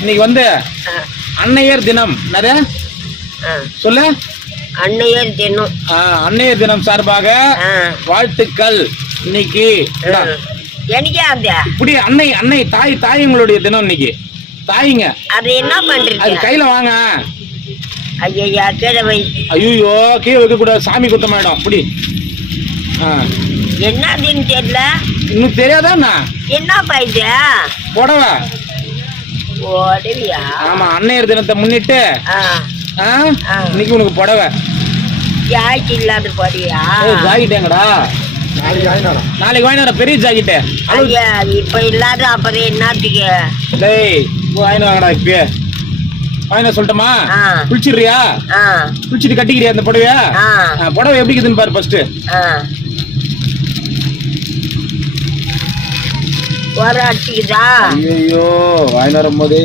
இன்னைக்கு வந்து அன்னையர் தினம். என்னது சொல்லு? அன்னையர் தினம். அன்னையர் தினம் சார்பாக வாழ்த்துக்கள். இன்னைக்கு இப்படி அன்னை தாய்ங்களுடைய தினம் இன்னைக்கு. தாய்ங்க அது என்ன பண்றீங்க? அது கையில வாங்க. ஐயா கீழே வை. ஐயோ கீழே வைக்க கூடாது, சாமி குத்தமாயிடும். இப்படி என்னதுன்னு தெரியல. இன்னும் தெரியாதா? என்னப்பா இது? புடவை. புடவையா? ஆமா, அன்னையர் தினத்தை முன்னிட்டு இன்னைக்கு உனக்கு புடவை. ஜாக்கெட் இல்லாத புடவையா? ஜாக்கெட்டேங்கடா, நாளைக்கு வாங்கினா பெரிய ஜாக்கெட்டு. ஐயா இப்ப இல்லாத அப்புறம் என்னத்துக்கு? டேய் வாங்கினா வாங்கடா. இப்ப வாங்கினா சொல்லட்டுமா? குளிச்சிடுறியா? குளிச்சுட்டு கட்டிக்கிறியா அந்த புடவையா? புடவை எப்படி இருக்குதுன்னு பாரு ஃபர்ஸ்ட். ஒரு அடிச்சுக்குதா? ஐயோ வாங்கினா வரும்போதே